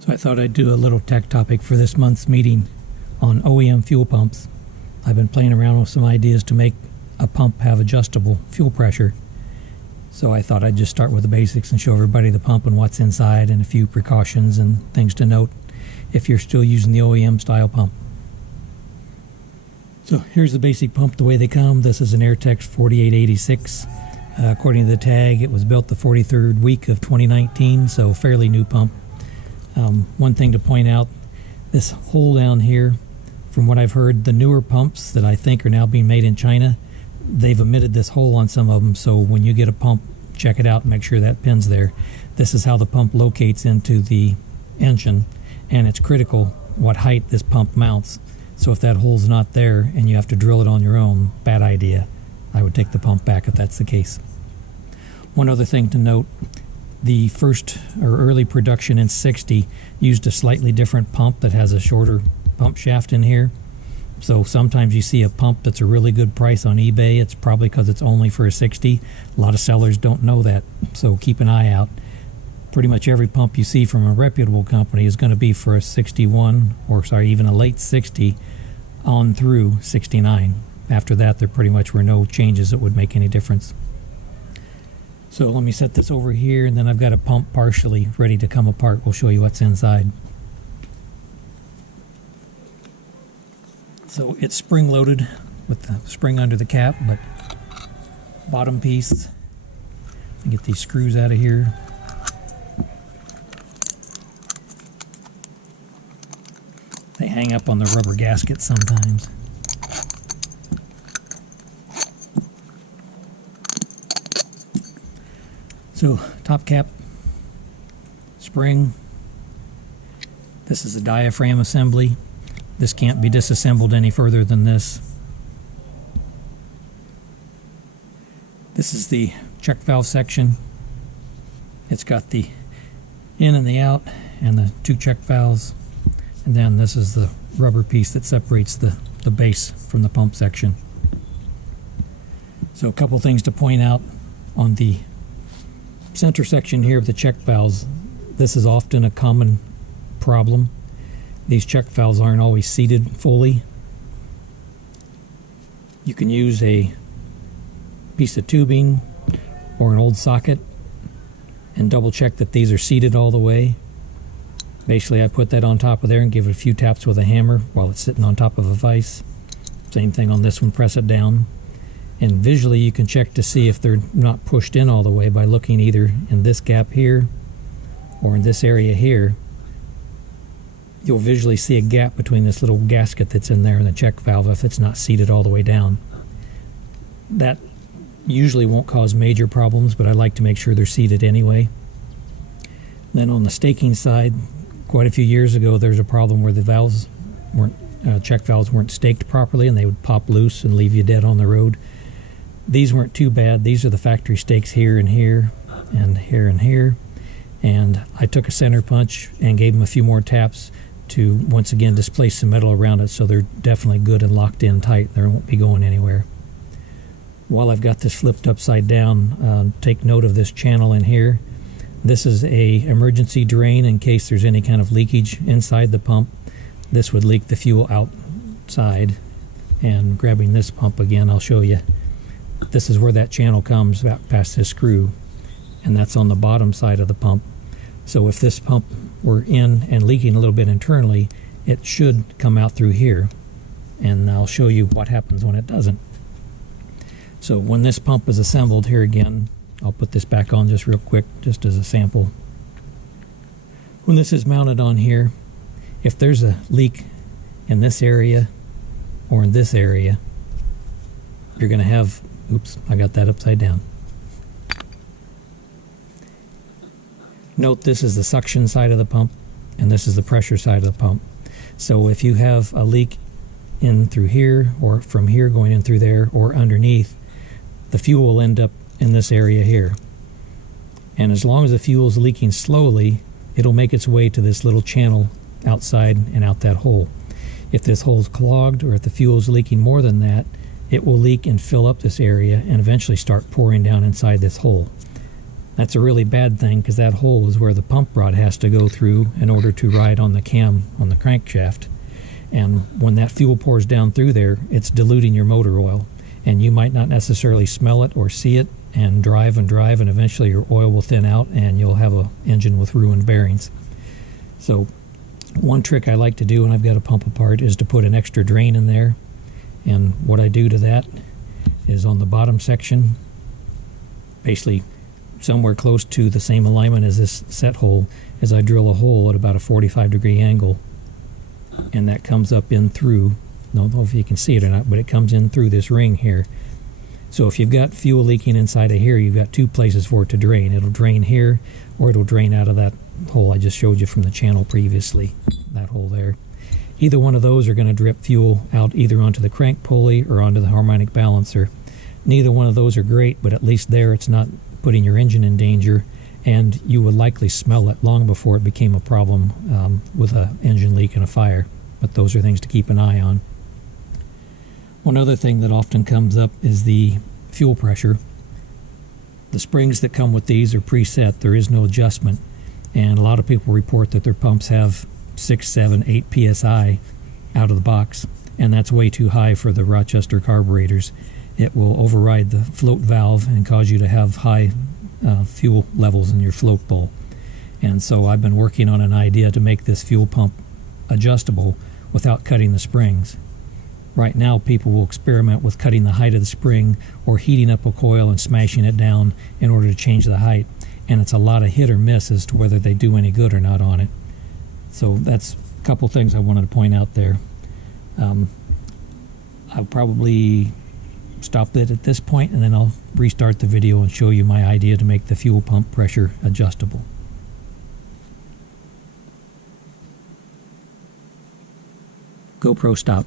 So I thought I'd do a little tech topic for this month's meeting on OEM fuel pumps. I've been playing around with some ideas to make a pump have adjustable fuel pressure. So I thought I'd just start with the basics and show everybody the pump and what's inside and a few precautions and things to note if you're still using the OEM style pump. So here's the basic pump the way they come. This is an Airtex 4886. According to the tag, it was built the 43rd week of 2019, so fairly new pump. One thing to point out, this hole down here, from what I've heard, the newer pumps that I think are now being made in China, they've omitted this hole on some of them, so when you get a pump, check it out and make sure that pin's there. This is how the pump locates into the engine, and it's critical what height this pump mounts. So if that hole's not there and you have to drill it on your own, bad idea. I would take the pump back if that's the case. One other thing to note, the first or early production in 60 used a slightly different pump that has a shorter pump shaft in here. So sometimes you see a pump that's a really good price on eBay. It's probably because it's only for a 60. A lot of sellers don't know that, so keep an eye out. Pretty much every pump you see from a reputable company is going to be for a 61, or sorry, even a late 60 on through 69. After that, there pretty much were no changes that would make any difference. So let me set this over here, and then I've got a pump partially ready to come apart. We'll show you what's inside. So it's spring loaded with the spring under the cap, but bottom piece, get these screws out of here. They hang up on the rubber gasket sometimes. So top cap, spring. This is a diaphragm assembly. This can't be disassembled any further than this. This is the check valve section. It's got the in and the out and the two check valves. And then this is the rubber piece that separates the base from the pump section. So a couple things to point out on the center section here of the check valves. This is often a common problem. These check valves aren't always seated fully. You can use a piece of tubing or an old socket and double check that these are seated all the way. Basically, I put that on top of there and give it a few taps with a hammer while it's sitting on top of a vise. Same thing on this one, press it down. And visually you can check to see if they're not pushed in all the way by looking either in this gap here or in this area here. You'll visually see a gap between this little gasket that's in there and the check valve if it's not seated all the way down. That usually won't cause major problems, but I like to make sure they're seated anyway. Then on the staking side, quite a few years ago there's a problem where the valves weren't check valves weren't staked properly and they would pop loose and leave you dead on the road. These weren't too bad. These are the factory stakes here and here and here and here. And I took a center punch and gave them a few more taps to once again displace some metal around it, so they're definitely good and locked in tight. They won't be going anywhere. While I've got this flipped upside down, take note of this channel in here. This is a emergency drain in case there's any kind of leakage inside the pump. This would leak the fuel outside. And grabbing this pump again, I'll show you. This is where that channel comes back past this screw, and that's on the bottom side of the pump. So if this pump were in and leaking a little bit internally, it should come out through here, and I'll show you what happens when it doesn't. So when this pump is assembled, here again, I'll put this back on just real quick, just as a sample. When this is mounted on here, if there's a leak in this area or in this area, you're going to have, oops, I got that upside down. Note this is the suction side of the pump and this is the pressure side of the pump. So if you have a leak in through here or from here going in through there or underneath, the fuel will end up in this area here. And as long as the fuel is leaking slowly, it'll make its way to this little channel outside and out that hole. If this hole is clogged or if the fuel is leaking more than that, it will leak and fill up this area and eventually start pouring down inside this hole. That's a really bad thing, because that hole is where the pump rod has to go through in order to ride on the cam on the crankshaft. And when that fuel pours down through there, it's diluting your motor oil. And you might not necessarily smell it or see it, and drive, and eventually your oil will thin out and you'll have an engine with ruined bearings. So one trick I like to do when I've got a pump apart is to put an extra drain in there. And what I do to that is, on the bottom section, basically somewhere close to the same alignment as this set hole, is I drill a hole at about a 45-degree angle, and that comes up in through, I don't know if you can see it or not, but it comes in through this ring here. So if you've got fuel leaking inside of here, you've got two places for it to drain. It'll drain here, or it'll drain out of that hole I just showed you from the channel previously, that hole there. Either one of those are going to drip fuel out either onto the crank pulley or onto the harmonic balancer. Neither one of those are great, but at least there it's not putting your engine in danger, and you would likely smell it long before it became a problem with an engine leak and a fire. But those are things to keep an eye on. One other thing that often comes up is the fuel pressure. The springs that come with these are preset. There is no adjustment. And a lot of people report that their pumps have 6, 7, 8 psi out of the box. And that's way too high for the Rochester carburetors. It will override the float valve and cause you to have high fuel levels in your float bowl. And so I've been working on an idea to make this fuel pump adjustable without cutting the springs. Right now, people will experiment with cutting the height of the spring or heating up a coil and smashing it down in order to change the height. And it's a lot of hit or miss as to whether they do any good or not on it. So that's a couple things I wanted to point out there. I'll probably stop it at this point, and then I'll restart the video and show you my idea to make the fuel pump pressure adjustable. GoPro stop.